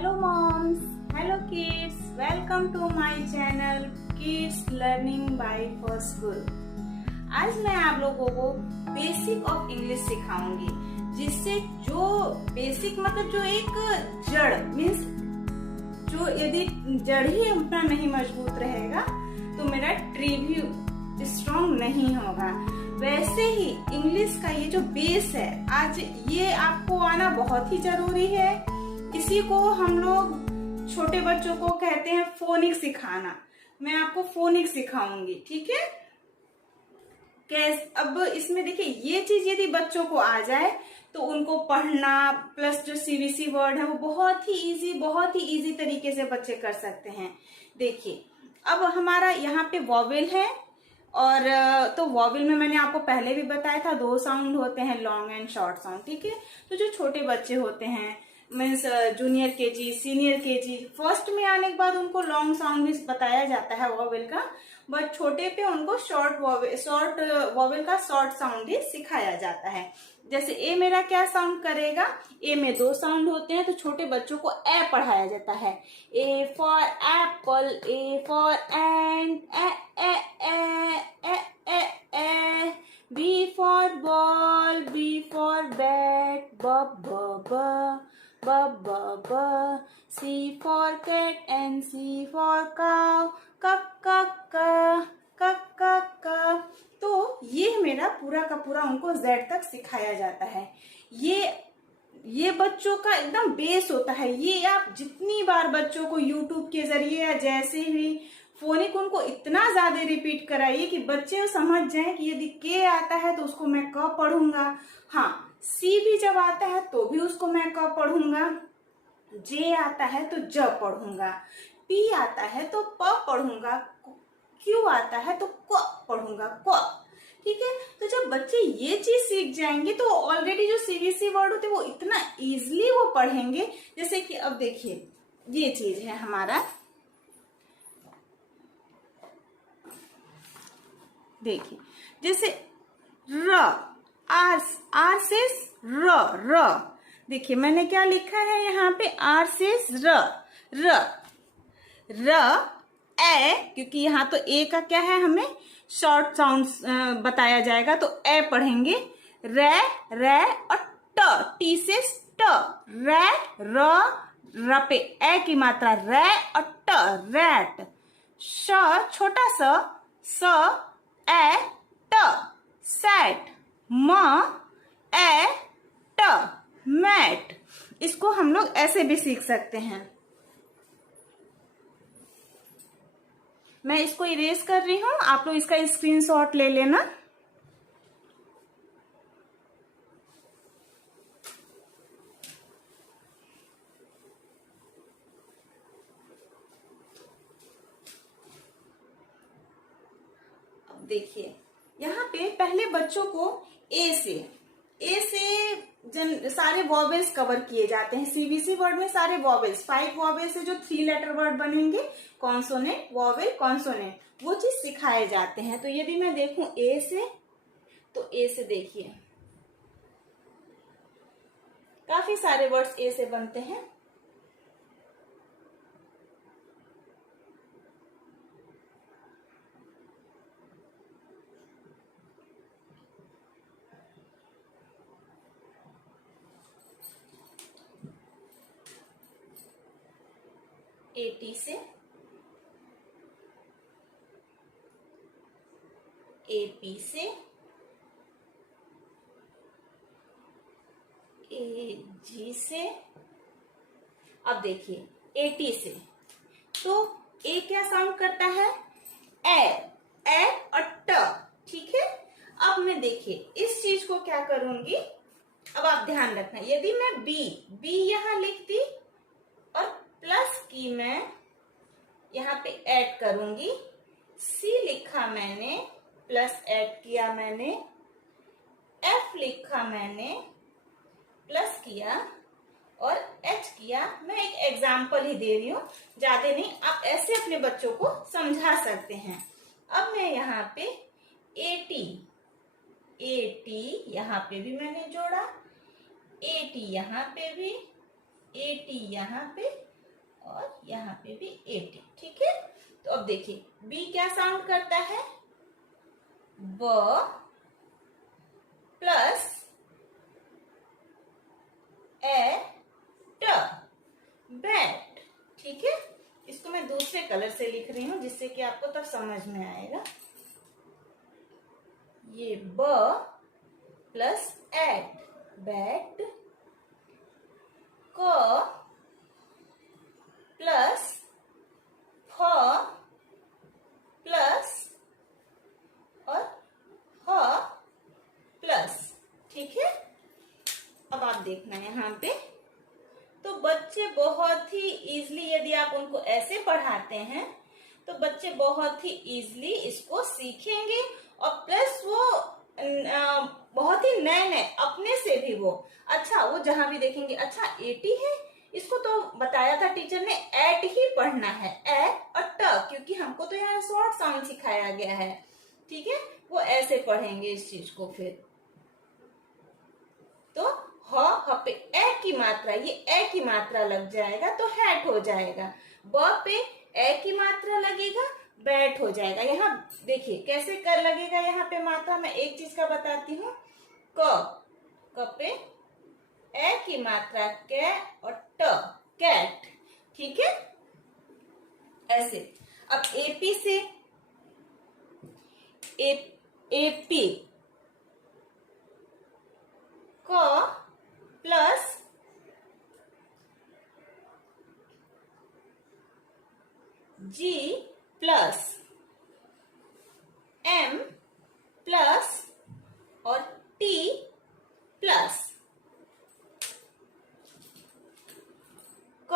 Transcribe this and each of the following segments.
Hello moms, hello kids, welcome to my channel Kids Learning by First Guru। आज मैं आप लोगों को बेसिक ऑफ इंग्लिश सिखाऊंगी, जिससे जो बेसिक मतलब जो एक जड़ मीन्स जो यदि जड़ ही अपना नहीं मजबूत रहेगा तो मेरा ट्री भी स्ट्रॉन्ग नहीं होगा। वैसे ही इंग्लिश का ये जो बेस है आज ये आपको आना बहुत ही जरूरी है। इसी को हम लोग छोटे बच्चों को कहते हैं फोनिक सिखाना। मैं आपको फोनिक सिखाऊंगी, ठीक है। अब इसमें देखिए ये चीज यदि बच्चों को आ जाए तो उनको पढ़ना प्लस जो सीबीसी वर्ड है वो बहुत ही इजी तरीके से बच्चे कर सकते हैं। देखिए अब हमारा यहाँ पे वॉवेल है और तो वॉवेल में मैंने आपको पहले भी बताया था दो साउंड होते हैं, लॉन्ग एंड शॉर्ट साउंड, ठीक है। तो जो छोटे बच्चे होते हैं means junior KG, senior KG, first में आने के बाद उनको लॉन्ग साउंड भी बताया जाता है वॉवेल का, बट छोटे पे उनको शॉर्ट वॉवेल का शॉर्ट साउंड भी सिखाया जाता है। जैसे ए मेरा क्या साउंड करेगा, ए में दो साउंड होते हैं तो छोटे बच्चों को ए पढ़ाया जाता है। A for apple, A for and, A A A A A A, B for ball, B for bat, ब ब ब B, B, B, C for cat and C for cow, K, K, K, K, K, K। तो ये मेरा पूरा का पूरा उनको Z तक सिखाया जाता है। ये बच्चों का एकदम बेस होता है। ये आप जितनी बार बच्चों को YouTube के जरिए या जैसे भी फोनिक उनको इतना ज्यादा रिपीट कराइए कि बच्चे समझ जाएं कि यदि के आता है तो उसको मैं क पढ़ूंगा, हाँ सी भी जब आता है तो भी उसको मैं क पढ़ूंगा, जे आता है तो ज पढ़ूंगा, पी आता है तो प पढ़ूंगा, क्यू आता है तो क पढ़ूंगा, क, ठीक है। तो जब बच्चे ये चीज सीख जाएंगे तो ऑलरेडी जो सीबीसी वर्ड होते हैं वो इतना इजीली वो पढ़ेंगे। जैसे कि अब देखिए ये चीज है हमारा, देखिए जैसे र, आर से र, देखिए मैंने क्या लिखा है यहाँ पे, आर से र ए, क्योंकि यहाँ तो ए का क्या है हमें शॉर्ट साउंड बताया जाएगा तो ए पढ़ेंगे। रे और टी से ट, र पे ए की मात्रा रे और ट, रैट। छोटा स ए ट, सेट, म ए ट, मैट। इसको हम लोग ऐसे भी सीख सकते हैं। मैं इसको इरेज कर रही हूं, आप लोग इसका स्क्रीनशॉट ले लेना। अब देखिए यहाँ पे पहले बच्चों को ए से सारे वॉवेल्स कवर किए जाते हैं। सीबीसी वर्ड में सारे वॉवेल्स 5 वॉवेल्स से जो 3 लेटर वर्ड बनेंगे, कॉन्सोनेंट, वॉवेल, कॉन्सोनेंट, वो चीज सिखाए जाते हैं। तो यदि मैं देखूं ए से तो ए से देखिए काफी सारे वर्ड्स ए से बनते हैं। एटी से, एपी से, एजी से। अब देखिए एटी से तो ए क्या साउंड करता है, ए और ट, ठीक है। अब मैं देखिए इस चीज को क्या करूंगी, अब आप ध्यान रखना, यदि मैं बी यहां लिख दी और प्लस की मैं यहाँ पे ऐड करूंगी, सी लिखा मैंने, प्लस ऐड किया मैंने, एफ लिखा मैंने, प्लस किया और एच किया। मैं एक एग्जाम्पल ही दे रही हूँ, ज्यादा नहीं, आप ऐसे अपने बच्चों को समझा सकते हैं। अब मैं यहाँ पे एटी यहाँ पे भी मैंने जोड़ा, एटी यहाँ पे भी, एटी यहाँ पे और यहाँ पे भी 80। ठीक है, तो अब देखिए बी क्या साउंड करता है, ब प्लस ए ट, बैट। ठीक है, इसको मैं दूसरे कलर से लिख रही हूं जिससे कि आपको तब समझ में आएगा। ये ब प्लस एट, बैट, क प्लस फ प्लस और ह प्लस। ठीक है, अब आप देखना यहाँ पे, तो बच्चे बहुत ही इजीली, यदि आप उनको ऐसे पढ़ाते हैं तो बच्चे बहुत ही इजीली इसको सीखेंगे, और प्लस वो बहुत ही नए नए अपने से भी वो, अच्छा वो जहां भी देखेंगे, अच्छा 80 है, इसको तो बताया था टीचर ने एट ही पढ़ना है, ए और ट, क्योंकि हमको तो यहाँ शॉर्ट साउंड सिखाया गया है। ठीक है, वो ऐसे पढ़ेंगे इस चीज को। फिर तो ह पे ए की मात्रा, ये ए की मात्रा लग जाएगा तो हैट हो जाएगा, ब पे ए की मात्रा लगेगा, बैट हो जाएगा। यहाँ देखिए कैसे कर लगेगा, यहाँ पे मात्रा मैं एक चीज का बताती हूँ, क पे ए की मात्रा कै और ट, कैट। ठीक है, ऐसे। अब एपी से एपी क प्लस जी प्लस एम प्लस और टी प्लस, क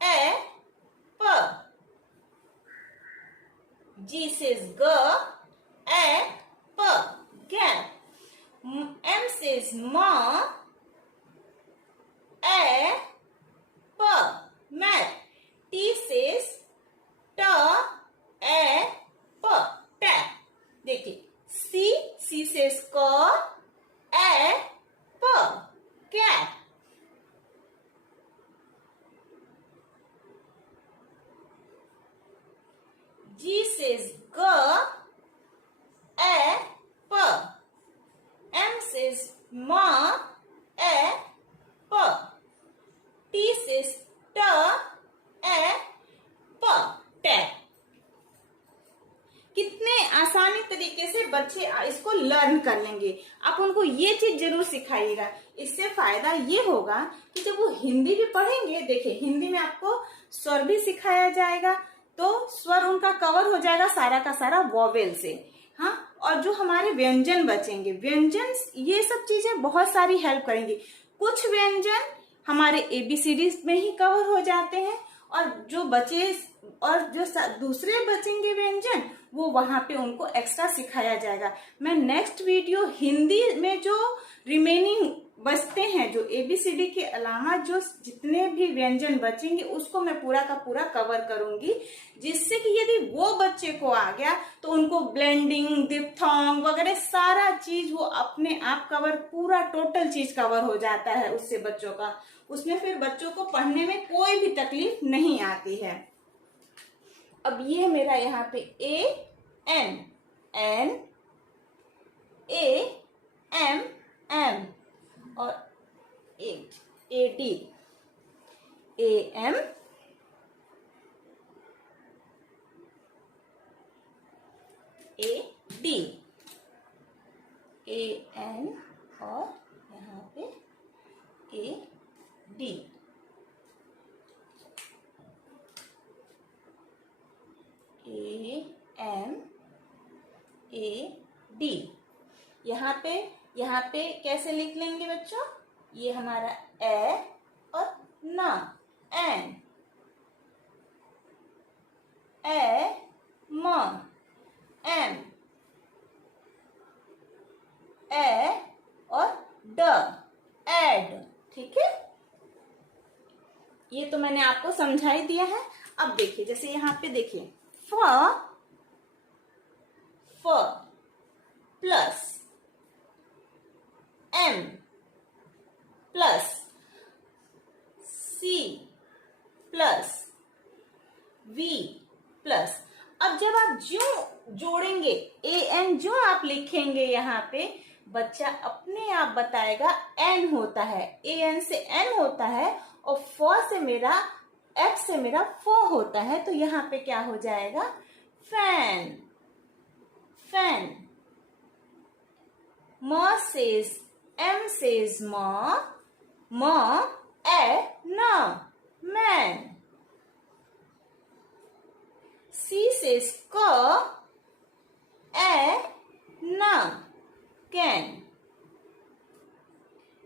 ए प, जी से ग ए प, गैप, एम से म ए प, मैथ, टी से ट ए प, टैप। देखिए सी से क ए प, कैप, जी से ग ए प, एम से म ए प, टी से ट ए प, टैप। कितने आसानी तरीके से बच्चे इसको लर्न कर लेंगे। आप उनको ये चीज जरूर सिखाइएगा, इससे फायदा ये होगा कि जब वो हिंदी भी पढ़ेंगे, देखिए हिंदी में आपको स्वर भी सिखाया जाएगा, तो स्वर उनका कवर हो जाएगा सारा का सारा वॉवेल से। हाँ, और जो हमारे व्यंजन बचेंगे, व्यंजन, ये सब चीजें बहुत सारी हेल्प करेंगी। कुछ व्यंजन हमारे एबीसीडी में ही कवर हो जाते हैं, और जो बचे और जो दूसरे बचेंगे व्यंजन, वो वहां पे उनको एक्स्ट्रा सिखाया जाएगा। मैं नेक्स्ट वीडियो हिंदी में जो रिमेनिंग बचते हैं, जो एबीसीडी के अलावा जो जितने भी व्यंजन बचेंगे, उसको मैं पूरा का पूरा कवर करूंगी, जिससे कि यदि वो बच्चे को आ गया तो उनको ब्लेंडिंग, डिप्थोंग वगैरह सारा चीज वो अपने आप कवर, पूरा टोटल चीज कवर हो जाता है उससे बच्चों का। उसमें फिर बच्चों को पढ़ने में कोई भी तकलीफ नहीं आती है। अब ये मेरा यहाँ पे A N, N A M M और A D, A M A D, A N और यहाँ पे A D, A M A D. यहाँ पे कैसे लिख लेंगे बच्चों, ये हमारा ए और ना, एन, ए म, एम, ए और ड, एड। ठीक है, ये तो मैंने आपको समझा ही दिया है। अब देखिए, जैसे यहाँ पे देखिए, F plus M plus C plus V plus. अब जब आप जो जोड़ेंगे ए एन, जो आप लिखेंगे यहाँ पे, बच्चा अपने आप बताएगा एन होता है, ए एन से एन होता है, और फ से मेरा, एफ से मेरा फ होता है। तो यहाँ पे क्या हो जाएगा, फैन, फैन। म सेज, एम सेज म ए न, मैन। C says क, ए न, can.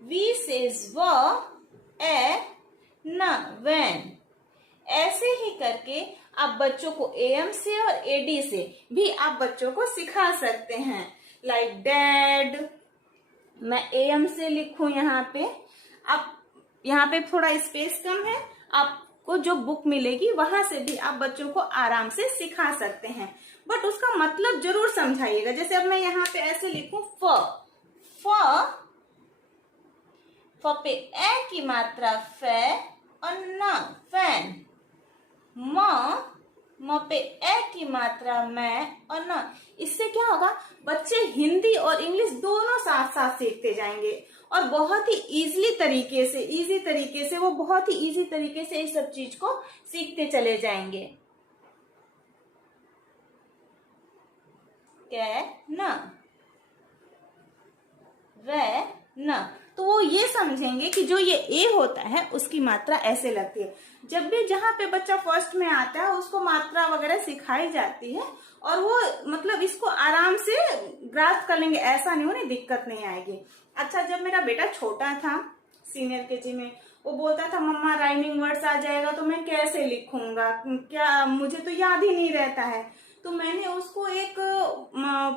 V says व, ए न, when. ऐसे ही करके आप बच्चों को एम से और एडी से भी आप बच्चों को सिखा सकते हैं। लाइक डैड, मैं एम से लिखूं यहाँ पे, आप यहाँ पे थोड़ा स्पेस कम है, आपको जो बुक मिलेगी वहां से भी आप बच्चों को आराम से सिखा सकते हैं, बट उसका मतलब जरूर समझाइएगा। जैसे अब मैं यहाँ पे ऐसे लिखूं फ, फ पे ए की मात्रा फे और न, फैन। म पे ए की मात्रा मैं और न। इससे क्या होगा, बच्चे हिंदी और इंग्लिश दोनों साथ साथ सीखते जाएंगे और बहुत ही इजी तरीके से वो बहुत ही इजी तरीके से इस सब चीज को सीखते चले जाएंगे। कै न, वे न, तो वो ये समझेंगे कि जो ये ए होता है उसकी मात्रा ऐसे लगती है। जब भी जहाँ पे बच्चा फर्स्ट में आता है उसको मात्रा वगैरह सिखाई जाती है और वो मतलब इसको आराम से ग्रास्प कर लेंगे, ऐसा नहीं, उन्हें दिक्कत नहीं आएगी। अच्छा, जब मेरा बेटा छोटा था सीनियर केजी में, वो बोलता था मम्मा राइमिंग वर्ड्स आ जाएगा तो मैं कैसे लिखूंगा, क्या मुझे तो याद ही नहीं रहता है। तो मैंने उसको एक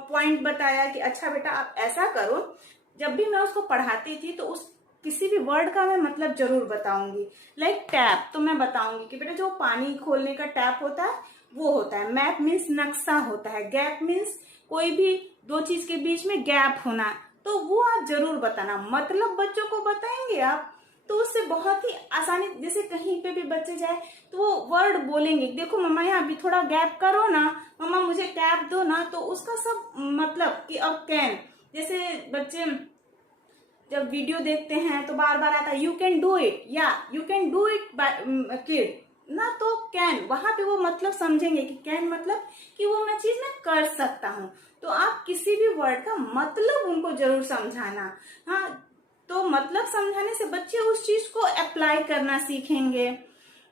पॉइंट बताया कि अच्छा बेटा आप ऐसा करो, जब भी मैं उसको पढ़ाती थी तो उस किसी भी वर्ड का मैं मतलब जरूर बताऊंगी। लाइक टैप, तो मैं बताऊंगी कि बेटा जो पानी खोलने का टैप होता है वो होता है। मैप मीन्स नक्शा होता है। गैप मीन्स कोई भी दो चीज के बीच में गैप होना, तो वो आप जरूर बताना। मतलब बच्चों को बताएंगे आप तो उससे बहुत ही आसानी, जैसे कहीं पे भी बच्चे जाए तो वो वर्ड बोलेंगे, देखो मम्मा यहाँ भी थोड़ा गैप करो ना, मम्मा मुझे टैप दो ना, तो उसका सब मतलब कि अब कैन, जैसे बच्चे जब वीडियो देखते हैं तो बार बार आता है यू कैन डू इट, या you can do it kid ना, तो कैन, वहां पे वो मतलब समझेंगे कि कैन मतलब कि वो मैं चीज मैं कर सकता हूँ। तो आप किसी भी वर्ड का मतलब उनको जरूर समझाना। हाँ, तो मतलब समझाने से बच्चे उस चीज को अप्लाई करना सीखेंगे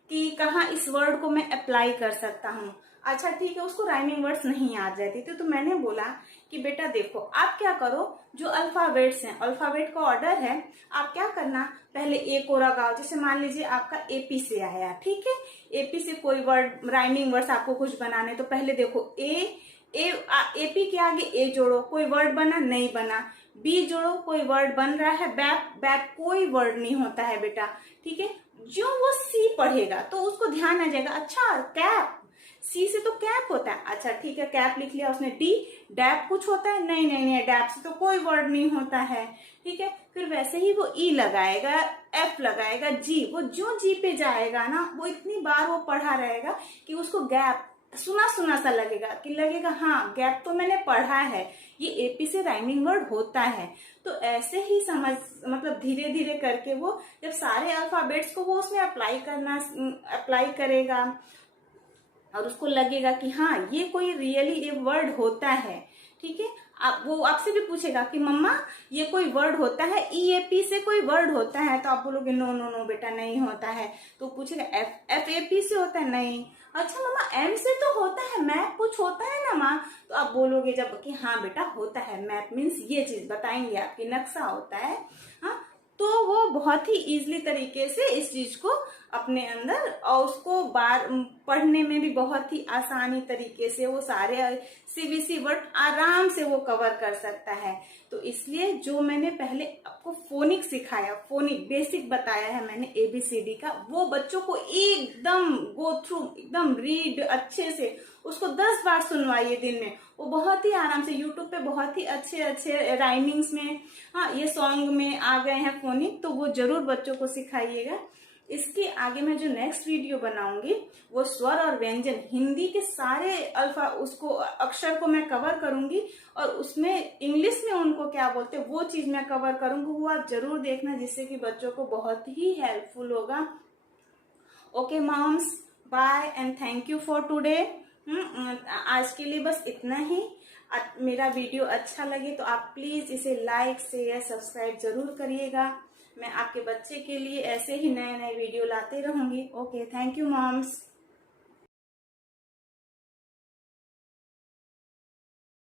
कि कहाँ इस वर्ड को मैं अप्लाई कर सकता हूँ। अच्छा ठीक है, उसको राइमिंग वर्ड्स नहीं याद रहती थी, तो मैंने बोला कि बेटा देखो आप क्या करो, जो अल्फाबेट्स हैं, अल्फाबेट का ऑर्डर है, आप क्या करना, पहले ए को लगाओ। जैसे मान लीजिए आपका एपी से आया, ठीक है, एपी से कोई वर्ड राइमिंग वर्ड्स आपको कुछ बनाने, तो पहले देखो एपी के आगे ए जोड़ो, कोई वर्ड बना, नहीं बना। बी जोड़ो, कोई वर्ड बन रहा है। बैक कोई वर्ड नहीं होता है बेटा, ठीक है। जो वो सी पढ़ेगा तो उसको ध्यान आ जाएगा, अच्छा कैप, सी से तो कैप होता है, अच्छा ठीक है कैप लिख लिया उसने। डी, डैप कुछ होता है, नहीं नहीं नहीं, डैप से तो कोई वर्ड नहीं होता है, ठीक है। फिर वैसे ही वो ई लगाएगा, एफ लगाएगा, जी, वो जो जी पे जाएगा ना, वो इतनी बार वो पढ़ा रहेगा कि उसको गैप सुना सुना सा लगेगा, कि लगेगा हाँ गैप तो मैंने पढ़ा है, ये एपी से राइमिंग वर्ड होता है। तो ऐसे ही समझ, मतलब धीरे धीरे करके वो जब सारे अल्फाबेट्स को वो उसमें अप्लाई करेगा और उसको लगेगा कि हाँ ये कोई रियली एक वर्ड होता है, ठीक है। वो आपसे भी पूछेगा कि मम्मा ये कोई वर्ड होता है, ईएपी से कोई वर्ड होता है, तो आप बोलोगे नो नो नो बेटा नहीं होता है। तो पूछेगा एफएपी से होता है, नहीं। अच्छा मम्मा एम से तो होता है, मैप कुछ होता है ना माँ, तो आप बोलोगे जब कि हाँ बेटा होता है, मैप मीन्स ये चीज बताएंगे आपकी, नक्शा होता है। हाँ, तो वो बहुत ही इजीली तरीके से इस चीज को अपने अंदर, और उसको बार पढ़ने में भी बहुत ही आसानी तरीके से वो सारे सीबीसी वर्ड आराम से वो कवर कर सकता है। तो इसलिए जो मैंने पहले आपको फोनिक सिखाया, फोनिक बेसिक बताया है मैंने एबीसीडी का, वो बच्चों को एकदम गो थ्रू, एकदम रीड अच्छे से, उसको 10 बार सुनवाइए दिन में, वो बहुत ही आराम से। यूट्यूब पे बहुत ही अच्छे अच्छे राइमिंग्स में, हाँ ये सॉन्ग में आ गए हैं फोनिक, तो वो जरूर बच्चों को सिखाइएगा। इसके आगे मैं जो नेक्स्ट वीडियो बनाऊंगी वो स्वर और व्यंजन हिंदी के सारे अल्फा उसको अक्षर को मैं कवर करूंगी, और उसमें इंग्लिश में उनको क्या बोलते हैं वो चीज मैं कवर करूंगी। वो आप जरूर देखना, जिससे कि बच्चों को बहुत ही हेल्पफुल होगा। Okay moms, bye and thank you for today. आज के लिए बस इतना ही। मेरा वीडियो अच्छा लगे तो आप प्लीज इसे लाइक शेयर सब्सक्राइब जरूर करिएगा। मैं आपके बच्चे के लिए ऐसे ही नए नए वीडियो लाते रहूंगी। Okay, thank you moms.